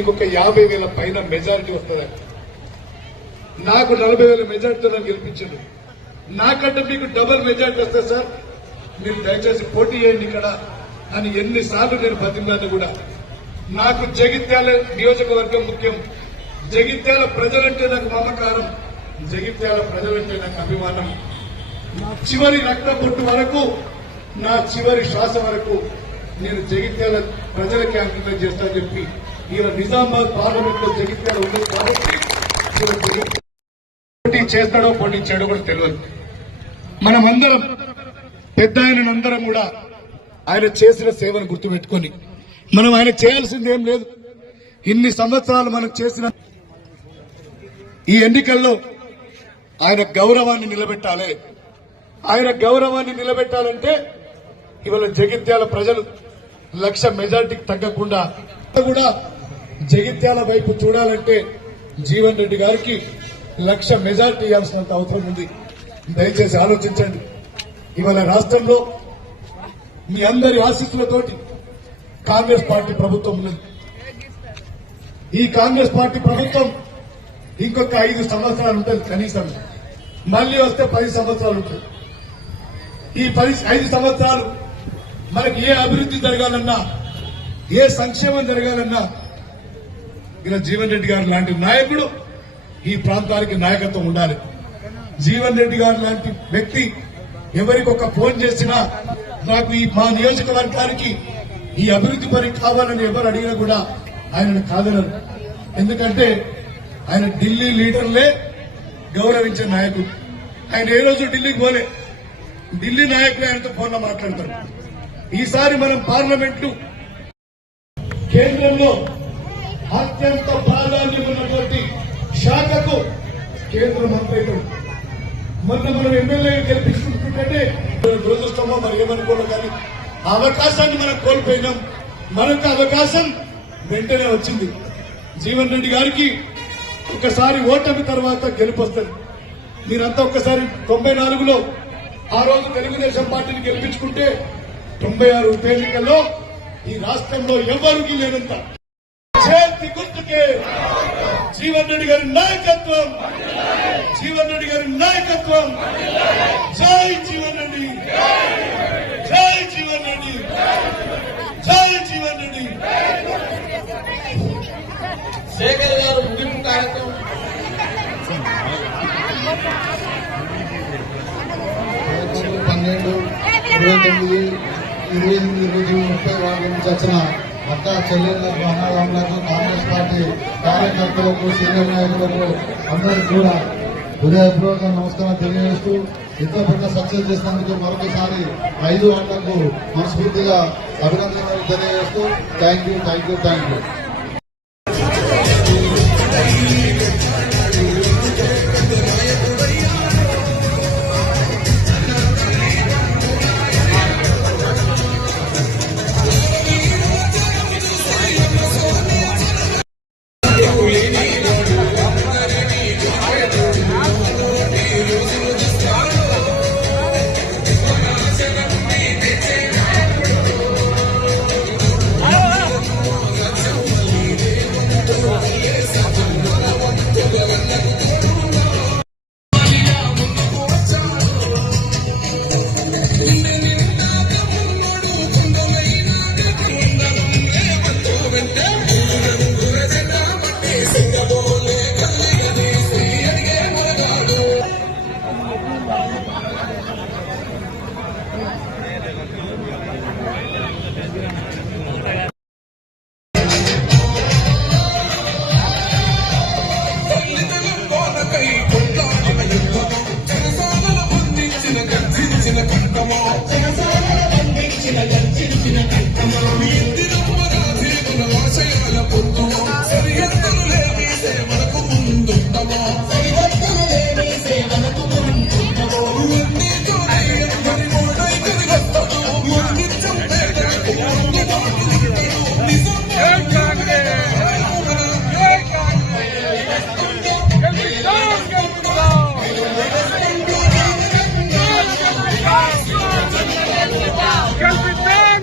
మీకు ఒక 50,000 పైన మెజారిటీ వస్తుంది. నాకు 40,000 మెజారిటీతో నన్ను గెలిపించారు. నాకంటే మీకు డబుల్ మెజారిటీ వస్తుంది సార్, మీరు దయచేసి పోటీ చేయండి ఇక్కడ అని ఎన్నిసార్లు నేను బతిమాలను కూడా. నాకు జగిత్యాల నియోజకవర్గం ముఖ్యం. జగిత్యాల ప్రజలంటే నాకు మమకారం, జగిత్యాల ప్రజలంటే నాకు అభిమానం. చివరి రక్త పొట్టు వరకు, నా చివరి శ్వాస వరకు నేను జగిత్యాల ప్రజలకి అంకితం చేస్తానని చెప్పి ఇలా నిజామాబాద్ పార్లమెంట్ లో జగిత్యాల ఉంది కాబట్టి పోటీ చేస్తాడో పోటీ చేయడో కూడా తెలియదు. మనమందరం పెద్ద ఆయనందరం కూడా ఆయన చేసిన సేవను గుర్తుపెట్టుకొని మనం ఆయన చేయాల్సింది ఏం లేదు. ఇన్ని సంవత్సరాలు మనం చేసిన ఈ ఎన్నికల్లో ఆయన గౌరవాన్ని నిలబెట్టాలి. ఆయన గౌరవాన్ని నిలబెట్టాలంటే ఇవాళ జగిత్యాల ప్రజలు 1,00,000 మెజార్టీకి తగ్గకుండా కూడా జగిత్యాల వైపు చూడాలంటే జీవన్ రెడ్డి గారికి 1,00,000 మెజార్టీ ఇవ్వాల్సినంత అవసరం ఉంది. దయచేసి ఆలోచించండి. ఇవాళ రాష్ట్రంలో మీ అందరి ఆశీస్సులతోటి కాంగ్రెస్ పార్టీ ప్రభుత్వం ఉన్నది. ఈ కాంగ్రెస్ పార్టీ ప్రభుత్వం ఇంకొక 5 సంవత్సరాలు ఉంటుంది కనీసం, మళ్లీ వస్తే 10 సంవత్సరాలు ఉంటుంది. ఈ 5 సంవత్సరాలు మనకి ఏ అభివృద్ధి జరగాలన్నా, ఏ సంక్షేమం జరగాలన్నా ఇలా జీవన్ రెడ్డి గారు లాంటి నాయకుడు ఈ ప్రాంతానికి నాయకత్వం ఉండాలి. జీవన్ రెడ్డి గారు లాంటి వ్యక్తి ఎవరికి ఒక ఫోన్ చేసినా నాకు ఈ మా నియోజకవర్గానికి ఈ అభివృద్ధి పని కావాలని ఎవరు అడిగినా కూడా ఆయనను కాదనరు. ఎందుకంటే ఆయన ఢిల్లీ లీడర్లే గౌరవించే నాయకుడు. ఆయన ఏ రోజు ఢిల్లీకి పోలే, ఢిల్లీ నాయకులే ఆయనతో ఫోన్లో మాట్లాడతారు. ఈసారి మనం పార్లమెంటు కేంద్రంలో అత్యంత ప్రాధాన్యం ఉన్నటువంటి శాఖకు కేంద్ర మంత్రి మొన్న మనం ఎమ్మెల్యే గెలిపించుకుంటుంటే దురదృష్టమో మరి ఏమనుకోవడం, కానీ ఆ అవకాశాన్ని మనం కోల్పోయినాం. మనకు అవకాశం వెంటనే వచ్చింది. జీవన్ రెడ్డి గారికి ఒకసారి ఓటమి తర్వాత గెలుపు వస్తుంది. మీరంతా ఒక్కసారి 94లో ఆ రోజు తెలుగుదేశం పార్టీని గెలిపించుకుంటే 96 ఉప ఎన్నికల్లో ఈ రాష్ట్రంలో ఎవరికి లేనంత చేతి గుర్తుకే జీవన్ రెడ్డి గారి నాయకత్వం, జీవన్ రెడ్డి గారి నాయకత్వం. జై జీవన్ రెడ్డి, జై జీవన్ రెడ్డి, జై జీవన్ రెడ్డి. శేఖర్ గారు ముగింపు కార్యక్రమం. రోజు 30 వార్డు నుంచి వచ్చిన అక్క చెల్లెళ్లకు, అన్నదమ్ములకు, కాంగ్రెస్ పార్టీ కార్యకర్తలకు, సీనియర్ నాయకులకు అందరికీ కూడా హృదయపూర్వక నమస్కారం తెలియజేస్తూ ఇంత పెద్ద సక్సెస్ చేసినందుకు మరొకసారి 5 వార్డులకు మనస్ఫూర్తిగా అభినందనలు తెలియజేస్తూ thank you, thank you, thank you.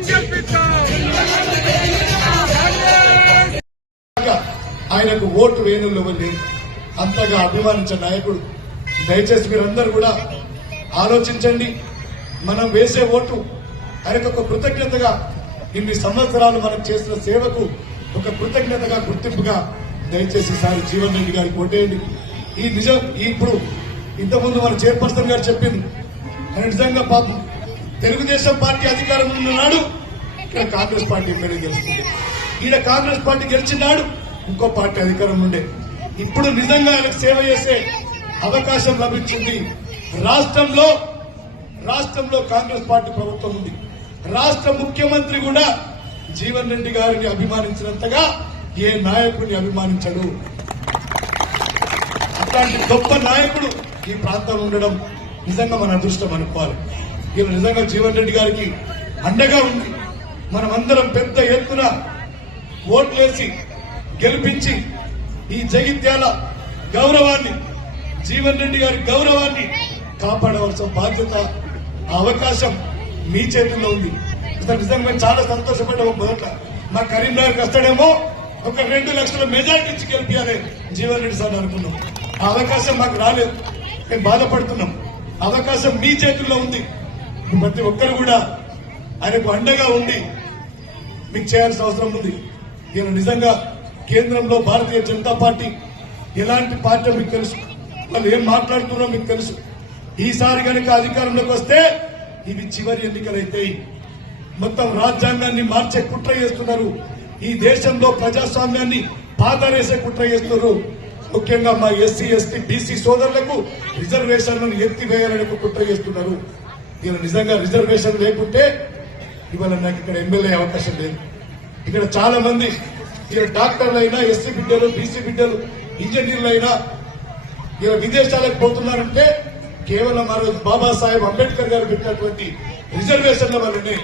Get it done! ఆయనకు ఓటు వేణులు ఇవ్వలేదు. అంతగా అభిమానించిన నాయకుడు. దయచేసి మీరందరూ కూడా ఆలోచించండి. మనం వేసే ఓటు ఆయనకు ఒక కృతజ్ఞతగా, ఇన్ని సంవత్సరాలు మనం చేసిన సేవకు ఒక కృతజ్ఞతగా, గుర్తింపుగా దయచేసి ఈసారి జీవన్ రెడ్డి గారికి ఓటేయండి. ఈ నిజం ఇప్పుడు ఇంతకుముందు మన చైర్పర్సన్ గారు చెప్పింది. ఆయన నిజంగా పాపం తెలుగుదేశం పార్టీ అధికారంలో ఉన్నాడు, ఇక్కడ కాంగ్రెస్ పార్టీ ఎమ్మెల్యే గెలుస్తుంది. ఈయన కాంగ్రెస్ పార్టీ గెలిచినాడు, ఇంకో పార్టీ అధికారం ఉండే. ఇప్పుడు నిజంగా ఆయనకు సేవ చేసే అవకాశం లభించింది. రాష్ట్రంలో కాంగ్రెస్ పార్టీ ప్రభుత్వం ఉంది. రాష్ట్ర ముఖ్యమంత్రి కూడా జీవన్ రెడ్డి గారిని అభిమానించినంతగా ఏ నాయకుడిని అభిమానించడు. అట్లాంటి గొప్ప నాయకుడు ఈ ప్రాంతంలో ఉండడం నిజంగా మన అదృష్టం అనుకోవాలి. ఇలా నిజంగా జీవన్ రెడ్డి గారికి అండగా ఉంది. మనమందరం పెద్ద ఎత్తున ఓట్లేసి గెలిపించి ఈ జగిత్యాల గౌరవాన్ని, జీవన్ రెడ్డి గారి గౌరవాన్ని కాపాడవలసిన బాధ్యత, ఆ అవకాశం మీ చేతుల్లో ఉంది. నిజంగా చాలా సంతోషపడ్డాము. మొదట మా కరీంనగర్కి వస్తాడేమో ఒక 2 లక్షల మెజార్టీ ఇచ్చి గెలిపించాలి జీవన్ రెడ్డి సార్ అనుకున్నాం. ఆ అవకాశం మాకు రాలేదు, మేము బాధపడుతున్నాం. అవకాశం మీ చేతుల్లో ఉంది. ప్రతి ఒక్కరు కూడా ఆయనకు అండగా ఉండి మీకు చేయాల్సిన అవసరం ఉంది. ఈయన నిజంగా కేంద్రంలో భారతీయ జనతా పార్టీ ఎలాంటి పార్టీ మీకు తెలుసు, వాళ్ళు ఏం మాట్లాడుతున్నారో మీకు తెలుసు. ఈసారి కనుక అధికారంలోకి వస్తే ఇవి చివరి ఎన్నికలైతాయి. మొత్తం రాజ్యాంగాన్ని మార్చే కుట్ర చేస్తున్నారు. ఈ దేశంలో ప్రజాస్వామ్యాన్ని పాతరేసే కుట్ర చేస్తున్నారు. ముఖ్యంగా మా ఎస్సీ, ఎస్టీ, బీసీ సోదరులకు రిజర్వేషన్లను ఎత్తివేయాలని కుట్ర చేస్తున్నారు. ఈయన నిజంగా రిజర్వేషన్ లేకుంటే ఇవాళ నాకు ఇక్కడ ఎమ్మెల్యే అవకాశం లేదు. ఇక్కడ చాలా మంది డాక్టర్లు అయినా, ఎస్సీ బిడ్డలు, బీసీ బిడ్డలు, ఇంజనీర్లు అయినా ఇలా విదేశాలకు పోతున్నారంటే కేవలం ఆ రోజు బాబాసాహెబ్ అంబేద్కర్ గారు పెట్టినటువంటి రిజర్వేషన్ల వల్లనే.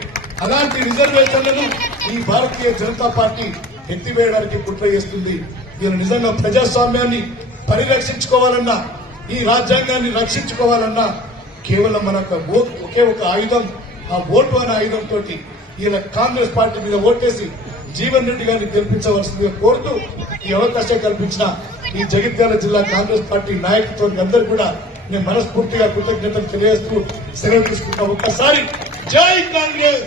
అలాంటి రిజర్వేషన్లను ఈ భారతీయ జనతా పార్టీ ఎత్తివేయడానికి కుట్ర చేస్తుంది. ఈయన నిజంగా ప్రజాస్వామ్యాన్ని పరిరక్షించుకోవాలన్నా, ఈ రాజ్యాంగాన్ని రక్షించుకోవాలన్నా కేవలం మనకు ఒకే ఒక ఆయుధం, ఆ ఓటు అనే ఆయుధంతో ఈయన కాంగ్రెస్ పార్టీ మీద ఓటేసి జీవన్ రెడ్డి గారిని గెలిపించవలసిందిగా కోరుతూ ఈ అవకాశం కల్పించిన ఈ జగిత్యాల జిల్లా కాంగ్రెస్ పార్టీ నాయకత్వానికి అందరూ కూడా నేను మనస్ఫూర్తిగా కృతజ్ఞతలు తెలియజేస్తూ సెలవు తీసుకుంటా. ఒక్కసారి జై కాంగ్రెస్.